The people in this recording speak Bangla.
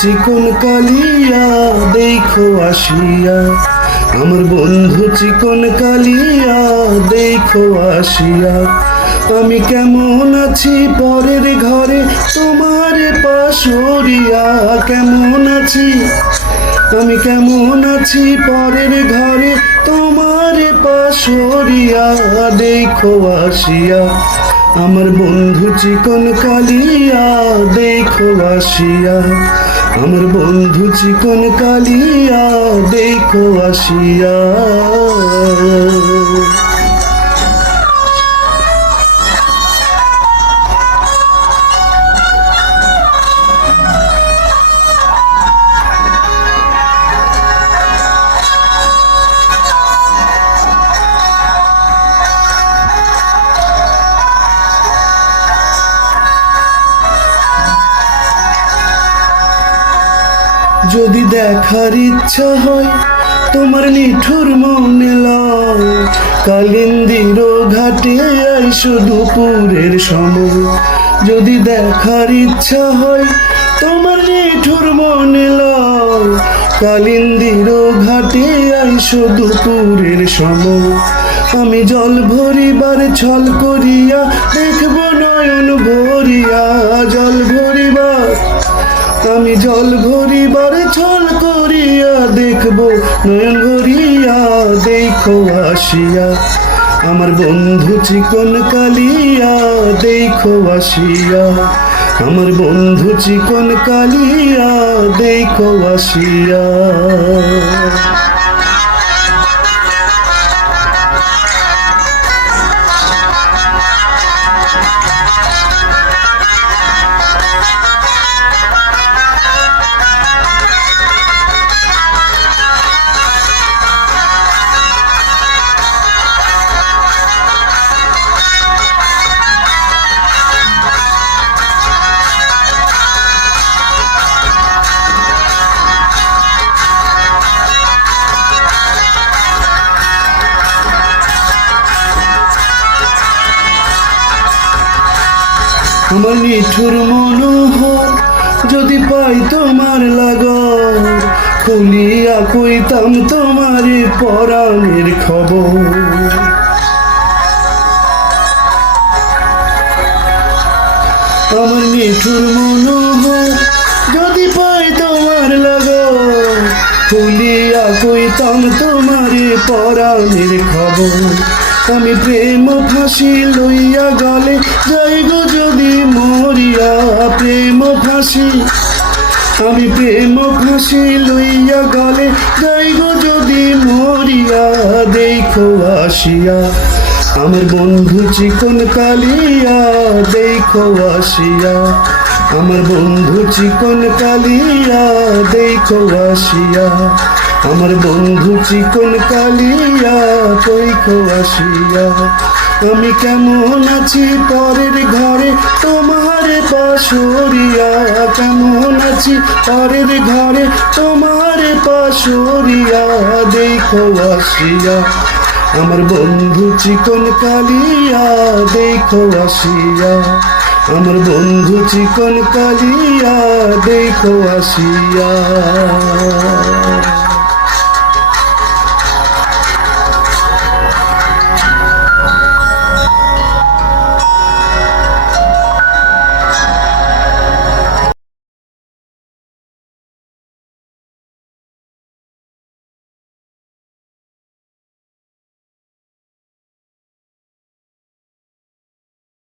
চিকন কালিয়া দেখো আসিয়া, আমার বন্ধু চিকন কালিয়া দেখো আসিয়া। আমি কেমন আছি পরের ঘরে তোমার পাশরিয়া, কেমন আছি আমি কেমন আছি পরের ঘরে তোমার পাশরিয়া দেখো আসিয়া। আমার বন্ধু চিকন কালিয়া দেখো আসিয়া, আমার বন্ধু চিকন কালিয়া দেখো আসিয়া। যদি দেখার ইচ্ছা হয় তোমার নিঠুর মনে লয়, কালিন্দির ঘাটে আইসো দুপুরের সময়। যদি দেখার ইচ্ছা হয় তোমার নিঠুর মনে লয়, কালিন্দির ঘাটে আইসো দুপুরের সময়। আমি জল ভরিবার ছল করিয়া দেখব নয়ন ভরিয়া, জল ভরিবার আমি জল ভরিবার ছল করিয়া দেখব নয়ন ভরিয়া দেখো আসিয়া। আমার বন্ধু চিকন কালিয়া দেখো আসিয়া, আমার বন্ধু চিকন কালিয়া দেখো আসিয়া। আমার নিঠুর মনোহর যদি পাই তোমার লাগর, খুলিয়া কইতাম তোমার পরাণের খবর। আমার নিঠুর মনোহর যদি পাই তোমার লাগর, খুলিয়া কইতাম তোমার পরাণের খবর। আমি প্রেম ফাঁসি লইয়া গলে যাই গো যদি মরিয়া, প্রেম ফাঁসি আমি প্রেম ফাঁসি লইয়া গলে যাই গো যদি মরিয়া দেখো আসিয়া। আমার বন্ধু চিকন কালিয়া দেখো আসিয়া, আমার বন্ধু চিকন কালিয়া দেখো আসিয়া, আমার বন্ধু চিকন কালিয়া দেখো আসিয়া। আমি কেমন আছি পরের ঘরে তোমার পাশরিয়া, কেমন আছি পরের ঘরে তোমার পাশরিয়া দেখো আসিয়া। আমার বন্ধু চিকন কালিয়া দেখো আসিয়া, আমার বন্ধু চিকন কালিয়া দেখো আসিয়া।